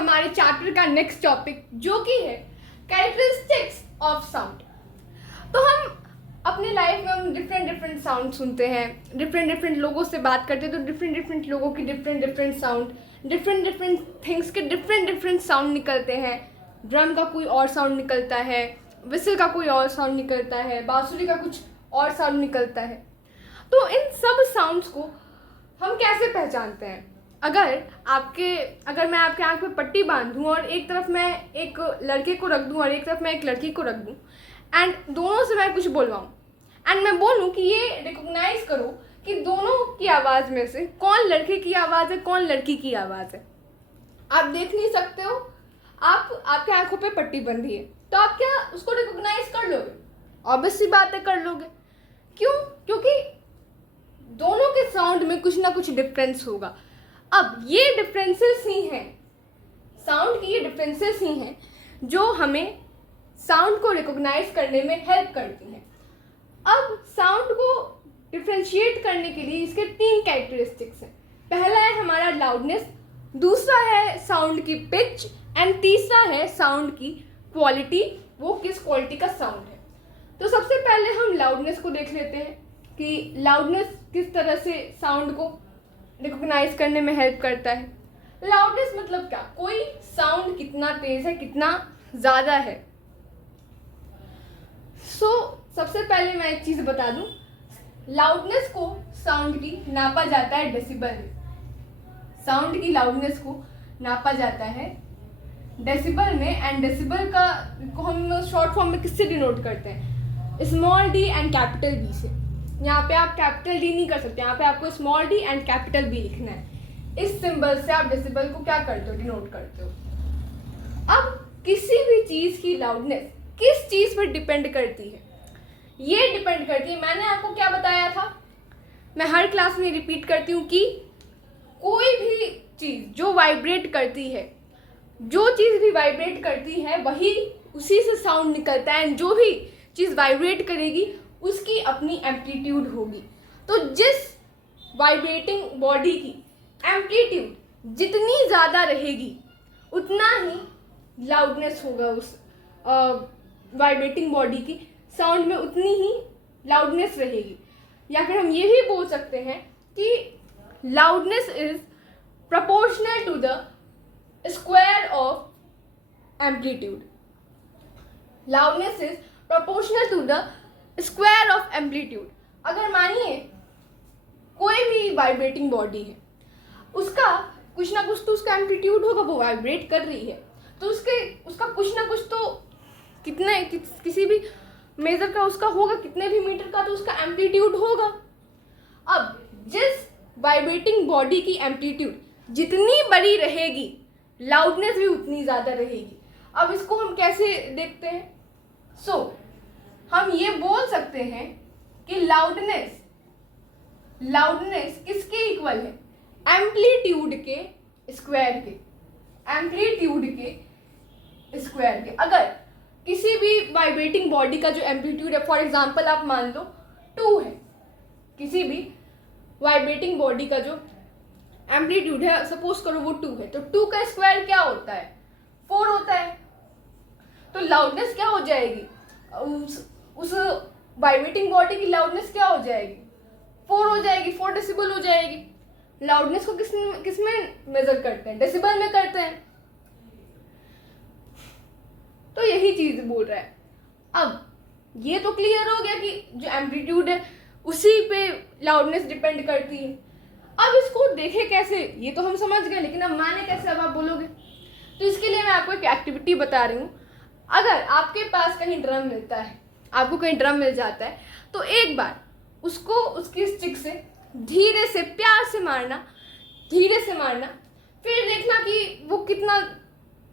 हमारे चैप्टर का next topic, जो कि है कैरेक्टरिस्टिक्स ऑफ साउंड। तो हम अपने लाइफ में हम डिफरेंट साउंड सुनते हैं, डिफरेंट लोगों से बात करते हैं, तो डिफरेंट लोगों की डिफरेंट साउंड, डिफरेंट थिंग्स के डिफरेंट साउंड निकलते हैं। ड्रम का कोई और साउंड निकलता है, विसल का कोई और साउंड निकलता है, बांसुरी का कुछ और साउंड निकलता है। तो इन सब साउंड्स को हम कैसे पहचानते हैं? अगर मैं आपके आँख पे पट्टी बांध दूँ और एक तरफ मैं एक लड़के को रख दूँ और एक तरफ मैं एक लड़की को रख दूँ एंड दोनों से मैं कुछ बोलवाऊँ एंड मैं बोलूँ कि ये रिकॉग्नाइज करो कि दोनों की आवाज़ में से कौन लड़के की आवाज़ है, कौन लड़की की आवाज़ है। आप देख नहीं सकते हो, आपके आंखों पे पट्टी बंधी है, तो आप क्या उसको रिकॉग्नाइज कर लोगे? ऑब्वियस सी बात है, कर लोगे। क्यों? क्योंकि दोनों के साउंड में कुछ ना कुछ डिफरेंस होगा। अब ये डिफरेंसेस ही हैं, साउंड की ये डिफरेंसेस ही हैं जो हमें साउंड को रिकॉग्नाइज करने में हेल्प करती हैं। अब साउंड को डिफ्रेंशिएट करने के लिए इसके 3 कैरेक्टरिस्टिक्स हैं। पहला है हमारा लाउडनेस, दूसरा है साउंड की पिच एंड तीसरा है साउंड की क्वालिटी, वो किस क्वालिटी का साउंड है। तो सबसे पहले हम लाउडनेस को देख लेते हैं कि लाउडनेस किस तरह से साउंड को रिकॉग्नाइज करने में हेल्प करता है। लाउडनेस मतलब क्या? कोई साउंड कितना तेज है, कितना ज़्यादा है। सबसे पहले मैं एक चीज़ बता दूं, लाउडनेस को साउंड की नापा जाता है डेसिबल में। साउंड की लाउडनेस को नापा जाता है डेसिबल में एंड डेसिबल को हम शॉर्ट फॉर्म में किससे डिनोट करते हैं? Small d and capital B से। यहाँ पे आप कैपिटल डी नहीं कर सकते, यहाँ पे आपको small d and capital B लिखना है। इस सिंबल से आप डेसिबल को क्या करते हो? डिनोट करते हो। अब किसी भी चीज़ की लाउडनेस किस चीज़ पर डिपेंड करती है? ये डिपेंड करती है, मैंने आपको क्या बताया था, मैं हर क्लास में रिपीट करती हूँ कि कोई भी चीज़ जो वाइब्रेट करती है, जो चीज़ भी वाइब्रेट करती है वही उसी से साउंड निकलता है एंड जो भी चीज़ वाइब्रेट करेगी उसकी अपनी एम्पलीट्यूड होगी। तो जिस वाइब्रेटिंग बॉडी की एम्पलीट्यूड जितनी ज़्यादा रहेगी उतना ही लाउडनेस होगा, उस वाइब्रेटिंग बॉडी की साउंड में उतनी ही लाउडनेस रहेगी। या फिर हम ये भी बोल सकते हैं कि loudness is proportional to the square of amplitude. Loudness is proportional to the square of amplitude. अगर मानिए कोई भी वाइब्रेटिंग बॉडी है, उसका कुछ ना कुछ तो उसका एम्पलीट्यूड होगा, वो वाइब्रेट कर रही है, तो उसका कुछ ना कुछ तो किसी भी मेजर का उसका होगा, कितने भी मीटर का, तो उसका एम्पलीट्यूड होगा। अब जिस वाइब्रेटिंग बॉडी की एम्पलीट्यूड जितनी बड़ी रहेगी लाउडनेस भी उतनी ज़्यादा रहेगी। अब इसको हम कैसे देखते हैं? हम ये बोल सकते हैं कि लाउडनेस किसके इक्वल है? एम्पलीट्यूड के स्क्वायर के। एम्पलीट्यूड के स्क्वायर के। अगर किसी भी वाइब्रेटिंग बॉडी का जो एम्पलीट्यूड है, फॉर एग्जांपल आप मान लो 2 है, किसी भी वाइब्रेटिंग बॉडी का जो एम्पलीट्यूड है, सपोज करो वो 2 है, तो 2 का स्क्वायर क्या होता है? 4 होता है। तो लाउडनेस क्या हो जाएगी? उस वाइब्रेटिंग बॉडी की लाउडनेस क्या हो जाएगी? 4 हो जाएगी, 4 डेसिबल हो जाएगी। लाउडनेस को किस में मेजर करते हैं? डेसिबल में करते हैं। तो यही चीज बोल रहा है। अब ये तो क्लियर हो गया कि जो एम्पलीट्यूड है उसी पे लाउडनेस डिपेंड करती है। अब इसको देखे कैसे, ये तो हम समझ गए, लेकिन अब माने कैसे? अब आप बोलोगे, तो इसके लिए मैं आपको एक एक्टिविटी बता रही हूँ। अगर आपके पास कहीं ड्रम मिलता है, आपको कहीं ड्रम मिल जाता है, तो एक बार उसको उसकी स्टिक से धीरे से प्यार से मारना, धीरे से मारना, फिर देखना कि वो कितना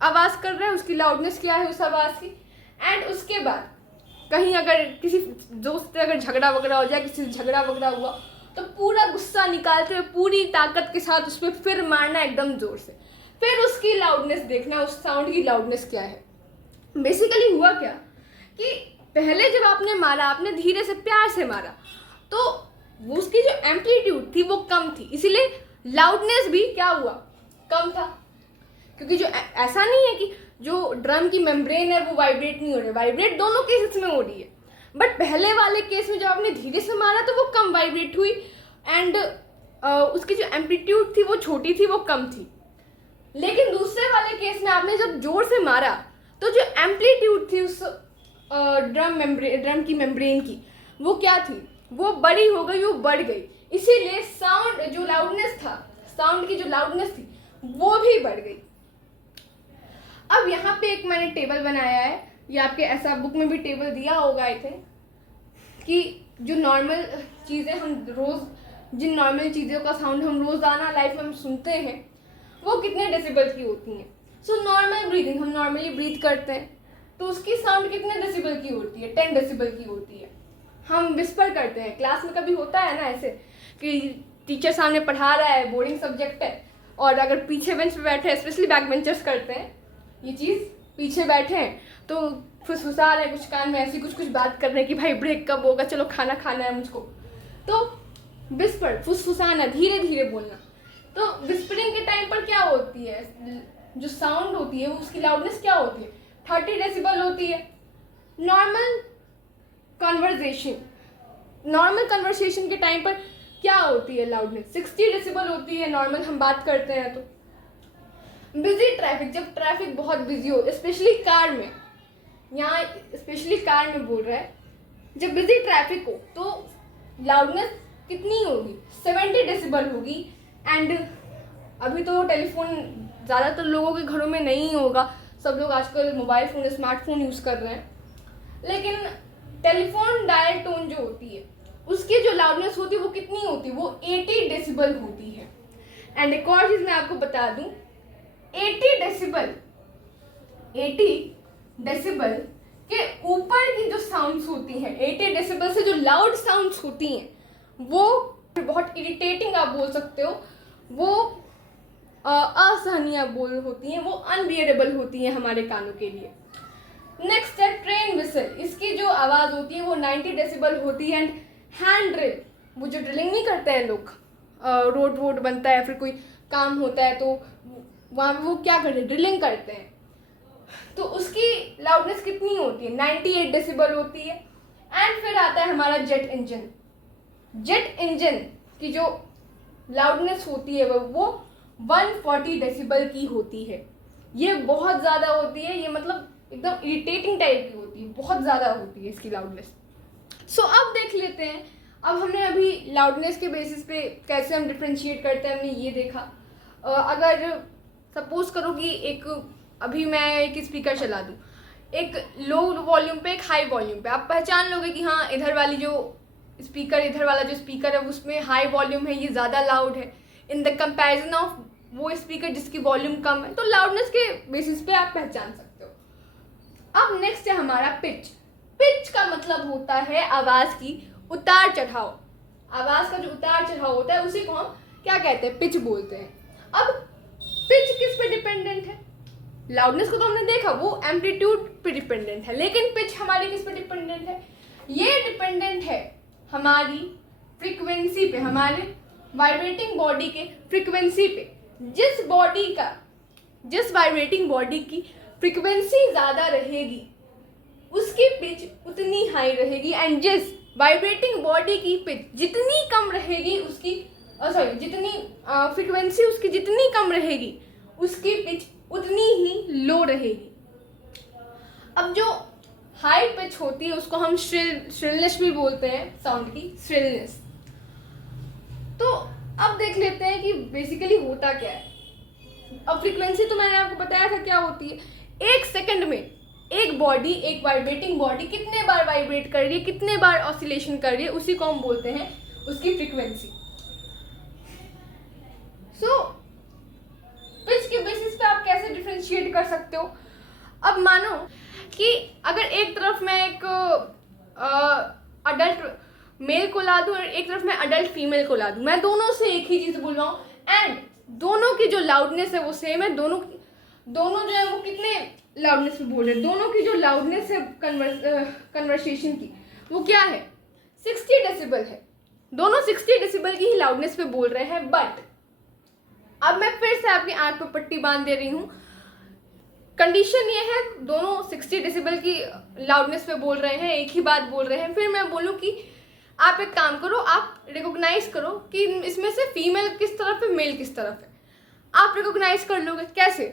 आवाज़ कर रहा है, उसकी लाउडनेस क्या है उस आवाज़ की। एंड उसके बाद कहीं अगर किसी दोस्त से अगर झगड़ा वगड़ा हो जाए, किसी से झगड़ा वगड़ा हुआ, तो पूरा गुस्सा निकालते हुए पूरी ताकत के साथ उस पर फिर मारना एकदम ज़ोर से। फिर उसकी लाउडनेस देखना, उस साउंड की लाउडनेस क्या है। बेसिकली हुआ क्या कि पहले जब आपने मारा, आपने धीरे से प्यार से मारा, तो वो उसकी जो एम्पलीट्यूड थी वो कम थी, इसीलिए लाउडनेस भी क्या हुआ? कम था। क्योंकि जो ऐसा नहीं है कि जो ड्रम की मेम्ब्रेन है वो वाइब्रेट नहीं हो रही है, वाइब्रेट दोनों केसेस में हो रही है। बट पहले वाले केस में जब आपने धीरे से मारा तो वो कम वाइब्रेट हुई एंड उसकी जो एम्पलीट्यूड थी वो छोटी थी, वो कम थी। लेकिन दूसरे वाले केस में आपने जब जोर से मारा तो जो एम्पलीट्यूड थी उस ड्रम की मेम्ब्रेन की वो क्या थी, वो बड़ी हो गई, वो बढ़ गई। इसीलिए साउंड जो लाउडनेस था, साउंड की जो लाउडनेस थी वो भी बढ़ गई। अब यहाँ पे एक मैंने टेबल बनाया है, ये आपके ऐसा बुक में भी टेबल दिया होगा आई थिंक, कि जो नॉर्मल चीज़ें हम रोज़, जिन नॉर्मल चीज़ों का साउंड हम रोज़ाना लाइफ में हम सुनते हैं वो कितने डेसिबल की होती हैं। सो नॉर्मल ब्रीदिंग, हम नॉर्मली ब्रीथ करते हैं तो उसकी साउंड कितने डेसिबल की होती है, 10 डेसिबल की होती है। हम विस्पर करते हैं, क्लास में कभी होता है ना ऐसे कि टीचर सामने पढ़ा रहा है, बोर्डिंग सब्जेक्ट है, और अगर पीछे बेंच पे बैठे हैं, स्पेशली बैक बेंचर्स करते हैं ये चीज़, पीछे बैठे हैं तो फुसफुसा रहे कुछ कान में, ऐसी कुछ बात कर रहे हैं कि भाई ब्रेक कब होगा, चलो खाना खाना है मुझको। तो विस्पर, फुसफुसाना, धीरे धीरे बोलना। तो विस्परिंग के टाइम पर क्या होती है, जो साउंड होती है उसकी लाउडनेस क्या होती है, 30 डेसिबल होती है। नॉर्मल कन्वर्सेशन के टाइम पर क्या होती है लाउडनेस, 60 डेसिबल होती है नॉर्मल हम बात करते हैं तो। बिजी ट्रैफिक, जब ट्रैफिक बहुत बिजी हो, स्पेशली कार में, यहाँ स्पेशली कार में बोल रहा है, जब बिजी ट्रैफिक हो तो लाउडनेस कितनी होगी, 70 डेसिबल होगी। एंड अभी तो टेलीफोन ज़्यादातर लोगों के घरों में नहीं होगा, सब लोग आजकल मोबाइल फ़ोन, स्मार्टफोन यूज़ कर रहे हैं, लेकिन टेलीफोन डायल टोन जो होती है उसकी जो लाउडनेस होती है वो कितनी होती है, वो 80 डेसिबल होती है। एंड एक और चीज़ मैं आपको बता दूं, 80 डेसिबल के ऊपर की जो साउंड्स होती हैं, 80 डेसिबल से जो लाउड साउंड्स होती हैं वो बहुत इरिटेटिंग आप बोल सकते हो, वो असहनीय बोल होती हैं, वो अनबियरेबल होती हैं हमारे कानों के लिए। नेक्स्ट है ट्रेन विसल, इसकी जो आवाज़ होती है वो 90 डेसिबल होती है। एंड हैंड ड्रिल, वो जो ड्रिलिंग नहीं करते हैं लोग, रोड बनता है, फिर कोई काम होता है तो वहाँ पे वो क्या करते हैं, ड्रिलिंग करते हैं, तो उसकी लाउडनेस कितनी होती है, 98 डेसिबल होती है। एंड फिर आता है हमारा जेट इंजन। जेट इंजन की जो लाउडनेस होती है वो 140 डेसिबल की होती है। ये बहुत ज़्यादा होती है, ये मतलब एकदम इरिटेटिंग टाइप की होती है, बहुत ज़्यादा होती है इसकी लाउडनेस। सो अब देख लेते हैं, अब हमने अभी लाउडनेस के बेसिस पे कैसे हम डिफ्रेंशिएट करते हैं हमने ये देखा। अगर सपोज करो कि अभी मैं एक स्पीकर चला दूँ, एक लो वॉल्यूम पे, एक हाई वॉल्यूम पे, आप पहचान लोगे कि हाँ इधर वाला जो स्पीकर है उसमें हाई वॉल्यूम है, ये ज़्यादा लाउड है इन द कंपैरिजन ऑफ वो स्पीकर जिसकी वॉल्यूम कम है। तो लाउडनेस के बेसिस पे आप पहचान सकते हो। अब नेक्स्ट है हमारा पिच। पिच का मतलब होता है आवाज़ की उतार चढ़ाव। आवाज़ का जो उतार चढ़ाव होता है उसी को हम क्या कहते हैं, पिच बोलते हैं। अब पिच किस पे डिपेंडेंट है, लाउडनेस को तो हमने देखा वो एम्पलीट्यूड पे डिपेंडेंट है, लेकिन पिच हमारी किस पे डिपेंडेंट है, ये डिपेंडेंट है हमारी फ्रीक्वेंसी पे, हमारे वाइब्रेटिंग बॉडी के फ्रीक्वेंसी पे। जिस वाइब्रेटिंग बॉडी की फ्रीक्वेंसी ज़्यादा रहेगी उसकी पिच उतनी हाई रहेगी, एंड जिस वाइब्रेटिंग बॉडी की पिच जितनी कम रहेगी उसकी जितनी फ्रीक्वेंसी उसकी जितनी कम रहेगी उसकी पिच उतनी ही लो रहेगी। अब जो हाई पिच होती है उसको हम श्रिलनेस भी बोलते हैं, साउंड की श्रिलनेस। तो अब देख लेते हैं कि बेसिकली होता क्या है। अब फ्रीक्वेंसी तो मैंने आपको बताया था क्या होती है, एक सेकंड में एक वाइब्रेटिंग बॉडी कितने बार वाइब्रेट कर रही है, कितने बार ऑसिलेशन कर रही है, उसी को हम बोलते हैं उसकी फ्रीक्वेंसी। सो पिच के बेसिस पे आप कैसे डिफरेंशिएट कर सकते हो। अब मानो कि अगर एक तरफ मैं एक अडल्ट मेल को ला दूं और एक तरफ मैं अडल्ट फीमेल को ला दूं, मैं दोनों से एक ही चीज़ बोल रहा हूँ एंड दोनों की जो लाउडनेस है वो सेम है, दोनों जो है वो कितने लाउडनेस पे बोल रहे हैं, दोनों की जो लाउडनेस है कन्वर्सेशन की वो क्या है, 60 डेसिबल है, दोनों 60 डेसिबल की ही लाउडनेस पे बोल रहे हैं। बट अब मैं फिर से आपकी आंख पर पट्टी बांध दे रही हूँ, कंडीशन ये है, दोनों 60 डेसिबल की लाउडनेस पे बोल रहे हैं, एक ही बात बोल रहे हैं। फिर मैं बोलूँ कि आप एक काम करो, आप रिकॉग्नाइज करो कि इसमें से फीमेल किस तरफ है, मेल किस तरफ है। आप रिकॉग्नाइज कर लोगे कैसे?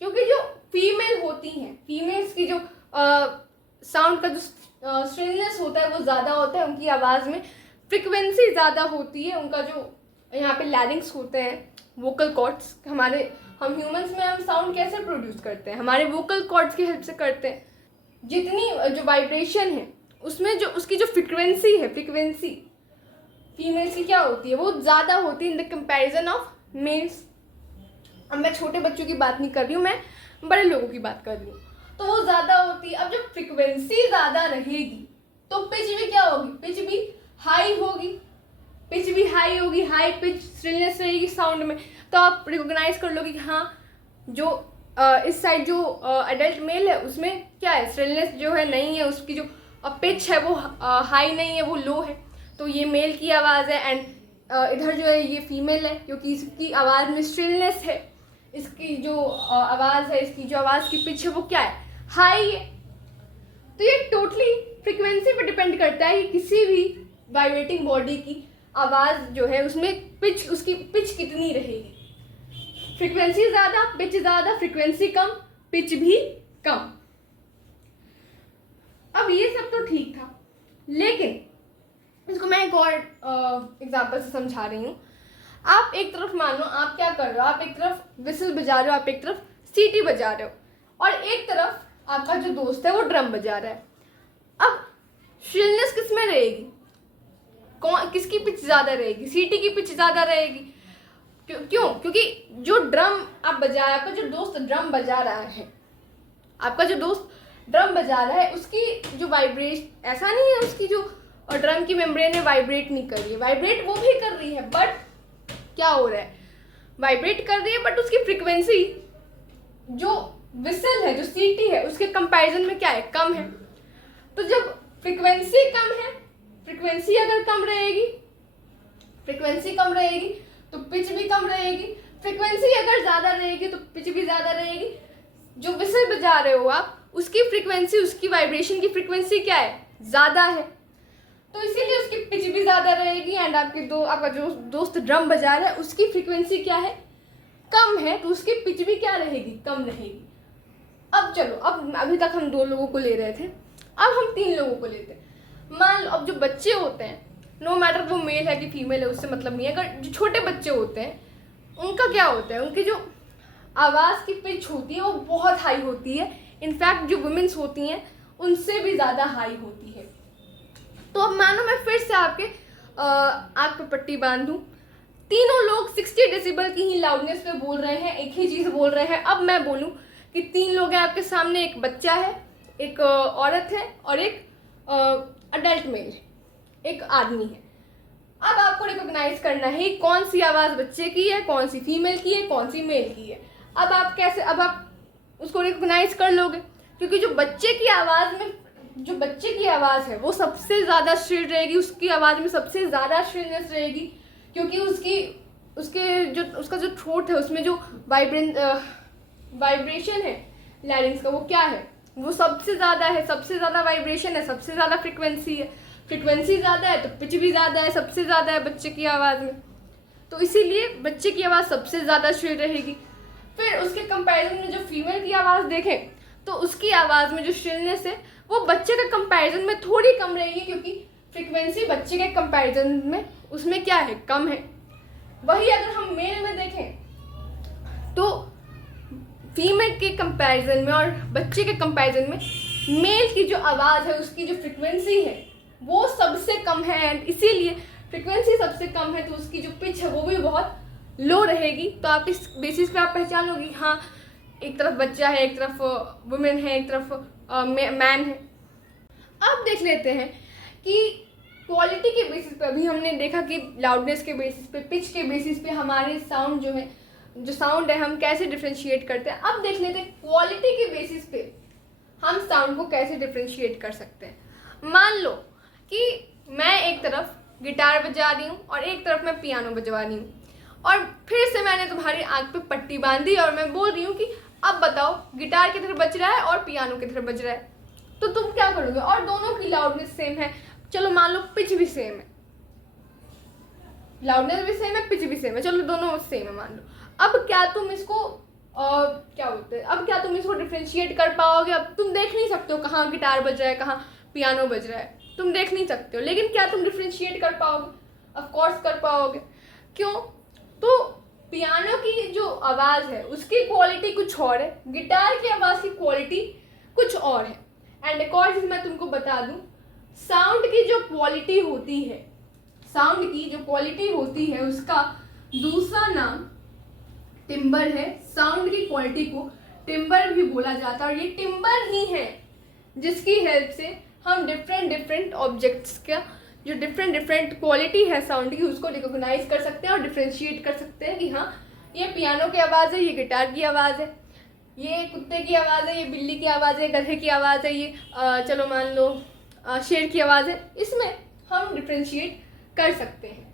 क्योंकि जो फीमेल होती हैं, फीमेल्स की जो साउंड का जो स्ट्रिंगनेस होता है वो ज़्यादा होता है, उनकी आवाज़ में फ्रिक्वेंसी ज़्यादा होती है। उनका जो यहाँ पे लैरिंग्स होते हैं, वोकल कॉर्ड्स, हम ह्यूमंस में हम साउंड कैसे प्रोड्यूस करते हैं? हमारे वोकल कॉर्ड्स की हेल्प से करते हैं। जितनी जो वाइब्रेशन है उसमें जो उसकी जो फ्रिक्वेंसी है, फ्रिक्वेंसी फीमेल्स की क्या होती है, वो ज़्यादा होती है in the comparison of males. अब मैं छोटे बच्चों की बात नहीं कर रही हूँ, मैं बड़े लोगों की बात कर रही हूँ, तो वो ज़्यादा होती है। अब जब फ्रिक्वेंसी ज़्यादा रहेगी तो पिच भी क्या होगी? पिच भी हाई होगी, पिच भी हाई होगी, हाई पिच स्ट्रिलनेस रहेगी साउंड में। तो आप रिकॉग्नाइज कर लोगे कि हाँ, जो इस साइड जो अडल्ट मेल है उसमें क्या है, स्ट्रिलनेस जो है नहीं है, उसकी जो पिच है वो हाई नहीं है, वो लो है, तो ये मेल की आवाज़ है। एंड इधर जो है ये फीमेल है, क्योंकि इसकी आवाज़ में स्ट्रिलनेस है, इसकी जो आवाज़ है, इसकी जो आवाज़ की पिच है वो क्या है, हाई है। तो ये टोटली फ्रिक्वेंसी पे डिपेंड करता है कि किसी भी वाइब्रेटिंग बॉडी की आवाज़ जो है उसमें पिच, उसकी पिच कितनी रहेगी। फ्रिक्वेंसी ज़्यादा, पिच ज़्यादा, फ्रिक्वेंसी कम, पिच भी कम। अब ये सब तो ठीक था, लेकिन इसको मैं एक और एग्जाम्पल से समझा रही हूँ। आप एक तरफ मान लो, आप क्या कर रहे हो, आप एक तरफ विसल बजा रहे हो, आप एक तरफ सीटी बजा रहे हो, और एक तरफ आपका जो दोस्त है वो ड्रम बजा रहा है। अब श्रिलनेस किस में रहेगी? किसकी पिच ज़्यादा रहेगी? सीटी की पिच ज़्यादा रहेगी। क्यों? क्योंकि जो ड्रम आप बजा, आपका जो दोस्त ड्रम बजा रहा है, आपका जो दोस्त ड्रम बजा रहा है, उसकी जो वाइब्रेशन, ऐसा नहीं है उसकी जो ड्रम की मेम्ब्रेन है वाइब्रेट नहीं कर रही है, वाइब्रेट वो भी कर रही है, बट क्या हो रहा है, वाइब्रेट कर रही है, बट उसकी फ्रिक्वेंसी जो विसल है, जो सीटी है, उसके कंपैरिजन में क्या है, कम है। तो जब फ्रिक्वेंसी कम है, फ्रिक्वेंसी अगर कम रहेगी, फ्रिक्वेंसी कम रहेगी तो पिच भी कम रहेगी, फ्रिक्वेंसी अगर ज़्यादा रहेगी तो पिच भी ज़्यादा रहेगी। जो विसल बजा रहे हो आप, उसकी फ्रिक्वेंसी, उसकी वाइब्रेशन की फ्रिक्वेंसी क्या है, ज़्यादा है, तो इसीलिए उसकी पिच भी ज़्यादा रहेगी। एंड आपका जो दोस्त ड्रम बजा रहा है उसकी फ्रिक्वेंसी क्या है, कम है, तो उसकी पिच भी क्या रहेगी, कम रहेगी। अब चलो, अब अभी तक हम 2 लोगों को ले रहे थे, अब हम 3 लोगों को लेते हैं। मान लो अब जो बच्चे होते हैं, नो मैटर वो मेल है कि फीमेल है, उससे मतलब नहीं है, अगर जो छोटे बच्चे होते हैं उनका क्या होता है, उनकी जो आवाज़ की पिच होती है वो बहुत हाई होती है। इनफैक्ट जो वुमेन्स होती हैं उनसे भी ज़्यादा हाई होती है। तो अब मानो मैं फिर से आपके आँख पे पट्टी बांध दूँ, तीनों लोग 60 डेसिबल की ही लाउडनेस पे बोल रहे हैं, एक ही चीज़ बोल रहे हैं। अब मैं बोलूँ कि 3 लोग हैं आपके सामने, एक बच्चा है, एक औरत है, और एक अडल्ट मेल, एक आदमी है। अब आपको रिकॉग्नाइज करना है कौन सी आवाज़ बच्चे की है, कौन सी फीमेल की है, कौन सी मेल की है। अब आप उसको रिकॉग्नाइज कर लोगे, क्योंकि जो बच्चे की आवाज़ में, जो बच्चे की आवाज़ है वो सबसे ज़्यादा श्रिल रहेगी, उसकी आवाज़ में सबसे ज़्यादा श्रिलनेस रहेगी, क्योंकि उसका जो थ्रोट है उसमें जो वाइब्रेशन है लैरिंग्स का, वो क्या है, वो सबसे ज़्यादा है, सबसे ज़्यादा वाइब्रेशन है, सबसे ज़्यादा फ्रिक्वेंसी है। फ्रिक्वेंसी ज़्यादा है तो पिच भी ज़्यादा है, सबसे ज़्यादा है बच्चे की आवाज़ में, तो इसीलिए बच्चे की आवाज़ सबसे ज़्यादा श्रिल रहेगी। फिर उसके कंपैरिजन में जो फीमेल की आवाज़ देखें तो उसकी आवाज़ में जो श्रिलनेस है वो बच्चे के कंपैरिजन में थोड़ी कम रहेगी, क्योंकि फ्रिक्वेंसी बच्चे के कंपैरिजन में उसमें क्या है, कम है। वही अगर हम मेल में देखें तो फीमेल के कंपैरिजन में और बच्चे के कंपैरिजन में मेल की जो आवाज़ है, उसकी जो फ्रिक्वेंसी है वो सबसे कम है, एंड इसीलिए फ्रिक्वेंसी सबसे कम है तो उसकी जो पिच है वो भी बहुत लो रहेगी। तो आप इस बेसिस पे आप पहचान लोगे, हाँ एक तरफ बच्चा है, एक तरफ वुमेन है, एक तरफ मैन है। अब देख लेते हैं कि क्वालिटी के बेसिस पे, अभी हमने देखा कि लाउडनेस के बेसिस पे, पिच के बेसिस पे हमारे साउंड जो है, जो साउंड है हम कैसे डिफ्रेंशिएट करते हैं। अब देख लेते हैं क्वालिटी के बेसिस पे हम साउंड को कैसे डिफ्रेंशिएट कर सकते हैं। मान लो कि मैं एक तरफ गिटार बजा रही हूँ और एक तरफ मैं पियानो बजवा रही हूँ, और फिर से मैंने तुम्हारी आँख पे पट्टी बांधी और मैं बोल रही हूँ कि अब बताओ गिटार की तरह बज रहा है और पियानो की तरह बज रहा है, तो तुम क्या करोगे? और दोनों की लाउडनेस सेम है, चलो मान लो पिच भी सेम है, लाउडनेस भी सेम है, पिच भी सेम है, चलो दोनों सेम है मान लो। अब क्या तुम इसको क्या बोलते हैं, अब क्या तुम इसको डिफ्रेंशिएट कर पाओगे? अब तुम देख नहीं सकते हो कहाँ गिटार बज रहा है कहाँ पियानो बज रहा है, तुम देख नहीं सकते हो, लेकिन क्या तुम डिफ्रेंशिएट कर पाओगे? ऑफ कोर्स कर पाओगे। क्यों? तो पियानो की जो आवाज़ है उसकी क्वालिटी कुछ और है, गिटार की आवाज़ की क्वालिटी कुछ और है। एंड एक और चीज़ मैं तुमको बता दूं, साउंड की जो क्वालिटी होती है, साउंड की जो क्वालिटी होती है उसका दूसरा नाम टिम्बर है। साउंड की क्वालिटी को टिम्बर भी बोला जाता है, और ये टिम्बर ही है जिसकी हेल्प से हम डिफरेंट ऑब्जेक्ट्स का जो डिफरेंट क्वालिटी है साउंड की उसको रिकॉग्नाइज कर सकते हैं और डिफ्रेंशिएट कर सकते हैं कि हाँ ये पियानो की आवाज़ है, ये गिटार की आवाज़ है, ये कुत्ते की आवाज़ है, ये बिल्ली की आवाज़ है, गधे की आवाज़ है, ये चलो मान लो शेर की आवाज़ है। इसमें हम डिफ्रेंशिएट कर सकते हैं।